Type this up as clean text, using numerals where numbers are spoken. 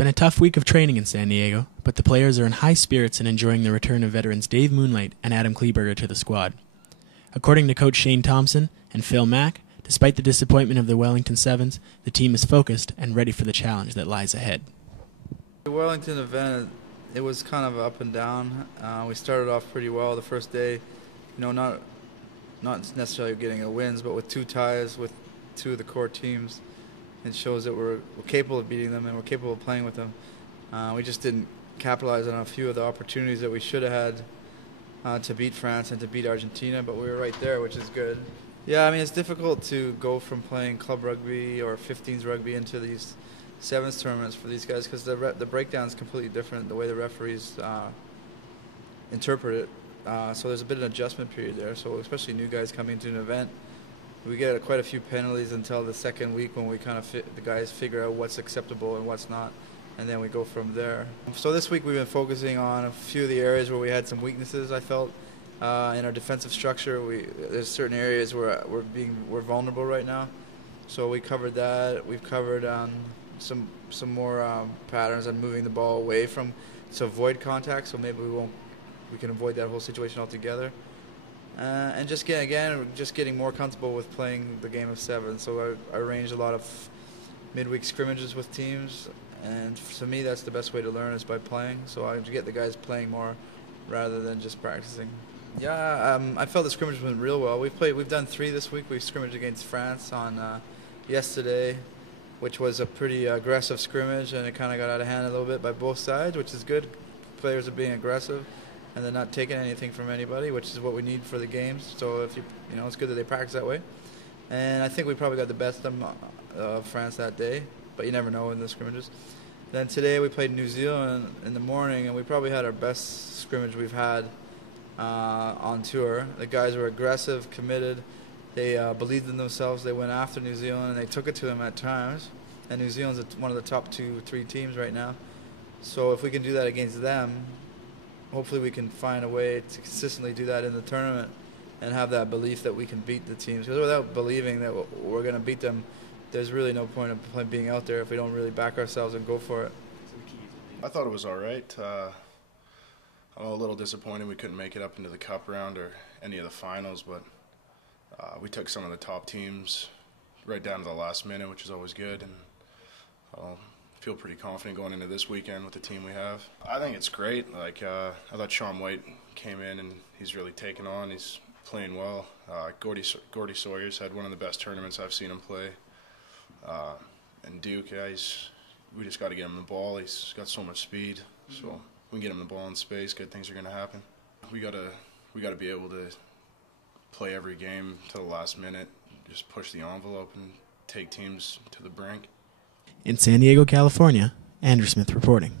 been a tough week of training in San Diego, but the players are in high spirits and enjoying the return of veterans Dave Moonlight and Adam Kleberger to the squad. According to Coach Shane Thompson and Phil Mack, despite the disappointment of the Wellington Sevens, the team is focused and ready for the challenge that lies ahead. The Wellington event, it was kind of up and down. We started off pretty well the first day, not necessarily getting a wins, but with 2 ties with 2 of the core teams. It shows that we're capable of beating them and we're capable of playing with them. We just didn't capitalize on a few of the opportunities that we should have had to beat France and to beat Argentina, but we were right there, which is good. Yeah, I mean, it's difficult to go from playing club rugby or 15s rugby into these sevens tournaments for these guys because the breakdown is completely different, the way the referees interpret it. So there's a bit of an adjustment period there. So especially new guys coming into an event, we get quite a few penalties until the second week when we kind of the guys figure out what's acceptable and what's not, and then we go from there. So this week we've been focusing on a few of the areas where we had some weaknesses, I felt. In our defensive structure, there's certain areas where we're vulnerable right now. So we covered that. We've covered some more patterns on moving the ball away to avoid contact. So maybe we can avoid that whole situation altogether. And just getting more comfortable with playing the game of 7. So I arranged a lot of midweek scrimmages with teams, and to me that's the best way to learn is by playing. So I get the guys playing more rather than just practicing. Yeah, I felt the scrimmage went real well. We've done 3 this week. We scrimmaged against France on yesterday, which was a pretty aggressive scrimmage, and it kind of got out of hand a little bit by both sides, which is good. Players are being aggressive, and they're not taking anything from anybody, which is what we need for the games. So if it's good that they practice that way. And I think we probably got the best of France that day, but you never know in the scrimmages. Then today we played New Zealand in the morning, and we probably had our best scrimmage we've had on tour. The guys were aggressive, committed. They believed in themselves. They went after New Zealand, and they took it to them at times. And New Zealand's one of the top 2-3 teams right now. So if we can do that against them, hopefully we can find a way to consistently do that in the tournament and have that belief that we can beat the teams. Because without believing that we're going to beat them, there's really no point of being out there if we don't really back ourselves and go for it. I thought it was all right. I'm a little disappointed we couldn't make it up into the cup round or any of the finals, but we took some of the top teams right down to the last minute, which is always good, and I feel pretty confident going into this weekend with the team we have. I think it's great. I thought Sean White came in and he's really taken on. He's playing well. Gordy Sawyer's had one of the best tournaments I've seen him play. And Duke, we just got to get him the ball. He's got so much speed, so we can get him the ball in space, good things are going to happen. We got to be able to play every game to the last minute, just push the envelope and take teams to the brink. In San Diego, California, Andrew Smith reporting.